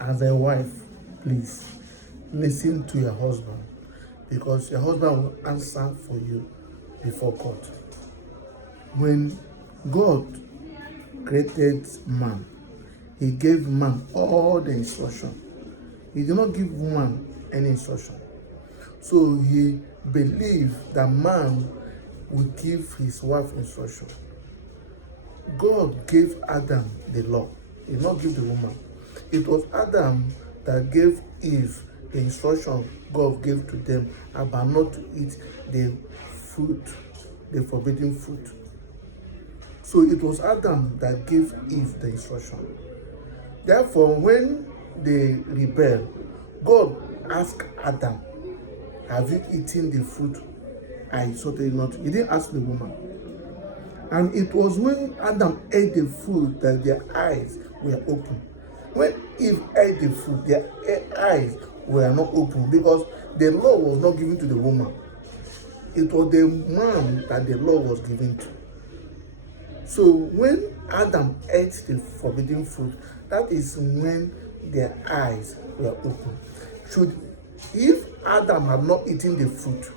as a wife, please listen to your husband, because your husband will answer for you before God. When God created man, he gave man all the instruction. He did not give woman any instruction. So he believed that man would give his wife instruction. God gave Adam the law. He did not give the woman. It was Adam that gave Eve the instruction God gave to them about not to eat the fruit, the forbidden fruit. So it was Adam that gave Eve the instruction. Therefore, when they rebelled, God asked Adam, have you eaten the fruit I certainly not? He didn't ask the woman. And it was when Adam ate the fruit that their eyes were open. When Eve ate the fruit, their eyes were not open, because the law was not given to the woman. It was the man that the law was given to. So when Adam ate the forbidden fruit, that is when their eyes were open. If Adam had not eaten the fruit,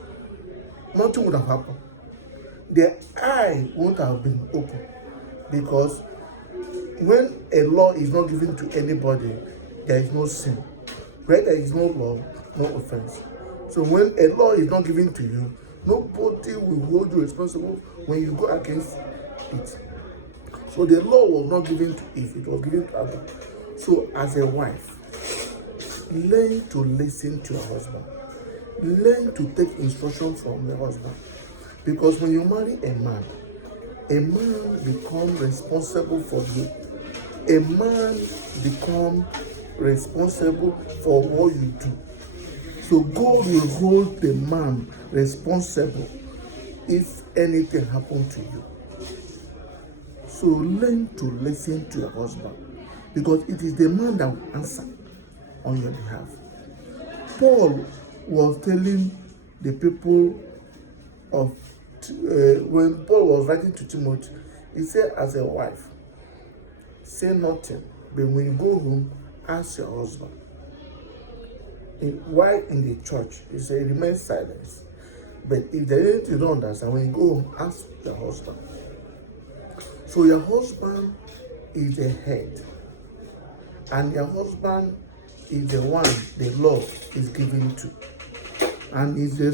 nothing would have happened. Their eye won't have been open, because when a law is not given to anybody, there is no sin. Where there is no law, no offense. So when a law is not given to you, nobody will hold you responsible when you go against it. So the law was not given to Eve, it was given to Adam. So as a wife, learn to listen to your husband. Learn to take instruction from your husband. Because when you marry a man becomes responsible for you. A man becomes responsible for what you do. So God will hold the man responsible if anything happens to you. So learn to listen to your husband, because it is the man that will answer on your behalf. Paul was telling the people of, when Paul was writing to Timothy, he said, as a wife, say nothing, but when you go home, ask your husband. Why in the church? He said, remain silent. But if there is anything you don't understand, when you go home, ask your husband. So your husband is the head, and your husband is the one the law is given to. And it's the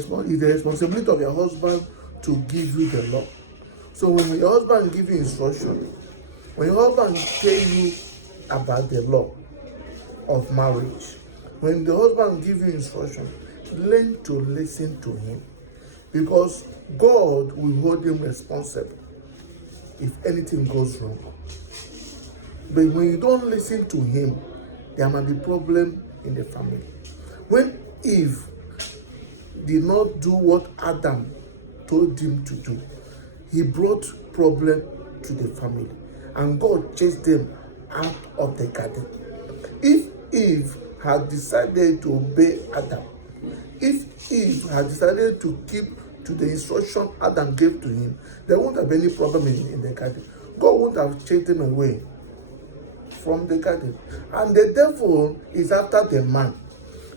responsibility of your husband to give you the law. So when your husband gives you instruction, when your husband tells you about the law of marriage, when the husband gives you instruction, learn to listen to him, because God will hold him responsible if anything goes wrong. But when you don't listen to him, there might be problem in the family. When Eve did not do what Adam told him to do, he brought problem to the family, and God chased them out of the garden. If Eve had decided to obey Adam, if Eve had decided to keep to the instruction Adam gave to him, there won't have any problem in the garden. God won't have chased them away from the garden. And the devil is after the man,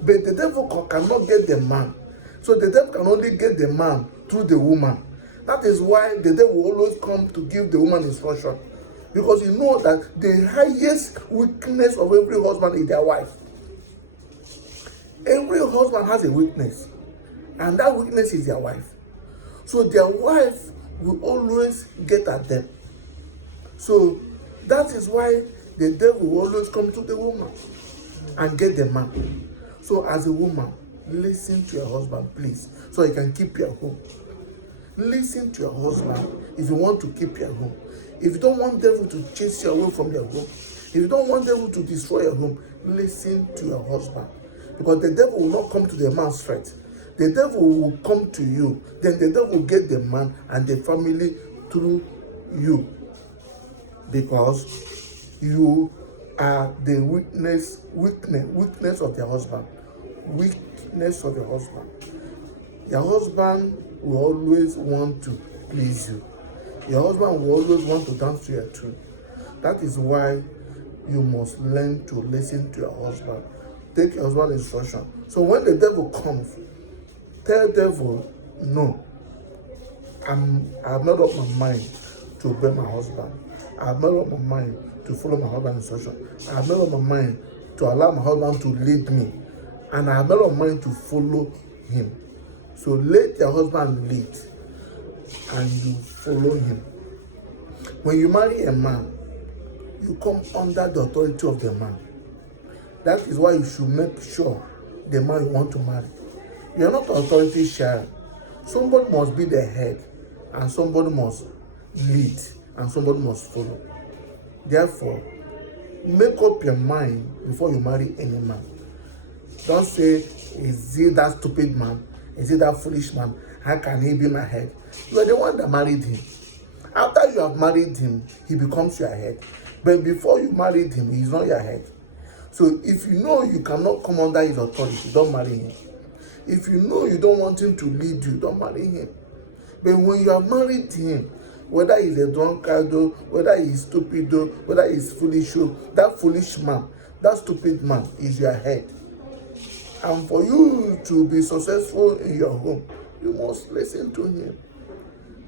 but the devil cannot get the man. So the devil can only get the man through the woman. That is why the devil will always come to give the woman instruction, because he knows that the highest weakness of every husband is their wife. Every husband has a weakness, and that weakness is their wife. So their wife will always get at them. So that is why the devil will always come to the woman and get the man. So as a woman, listen to your husband, please, so you can keep your home. Listen to your husband if you want to keep your home. If you don't want devil to chase you away from your home, if you don't want devil to destroy your home, listen to your husband. Because the devil will not come to the man's strength. The devil will come to you. Then the devil will get the man and the family through you. Because you are the weakness of the husband. Weakness of the husband. Your husband will always want to please you. Your husband will always want to dance to your tune. That is why you must learn to listen to your husband. Take your husband's instruction. So when the devil comes, tell devil, no, I've made up my mind to obey my husband. I've made up my mind to follow my husband's instruction. I've made up my mind to allow my husband to lead me. And I've made up my mind to follow him. So let your husband lead and you follow him. When you marry a man, you come under the authority of the man. That is why you should make sure the man you want to marry. You are not authority sharing. Somebody must be the head, and somebody must lead, and somebody must follow. Therefore, make up your mind before you marry any man. Don't say, is he that stupid man? Is he that foolish man? How can he be my head? You are the one that married him. After you have married him, he becomes your head. But before you married him, he is not your head. So if you know you cannot come under his authority, don't marry him. If you know you don't want him to lead you, don't marry him. But when you have married him, whether he's a drunkard, whether he's stupid, whether he's foolish, that foolish man, that stupid man is your head. And for you to be successful in your home, you must listen to him.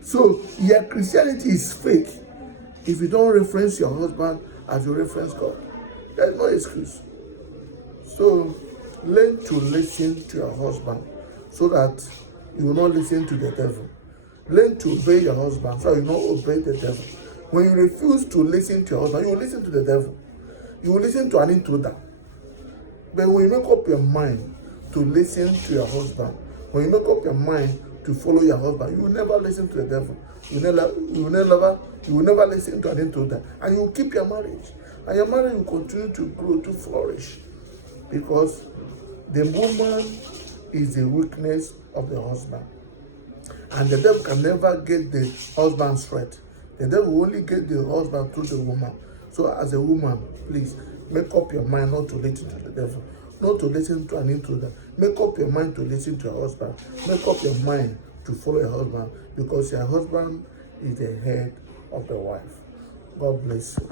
So your Christianity is fake if you don't reference your husband as you reference God. There's no excuse. So learn to listen to your husband so that you will not listen to the devil. Learn to obey your husband so you will not obey the devil. When you refuse to listen to your husband, you will listen to the devil. You will listen to an intruder. But when you make up your mind to listen to your husband, when you make up your mind to follow your husband, you will never listen to the devil. You will never listen to an intruder. And you will keep your marriage. And your marriage will continue to grow, to flourish. Because the woman is the weakness of the husband. And the devil can never get the husband's strength. The devil will only get the husband through the woman. So as a woman, please, make up your mind not to listen to the devil, not to listen to an intruder. Make up your mind to listen to your husband. Make up your mind to follow your husband, because your husband is the head of the wife. God bless you.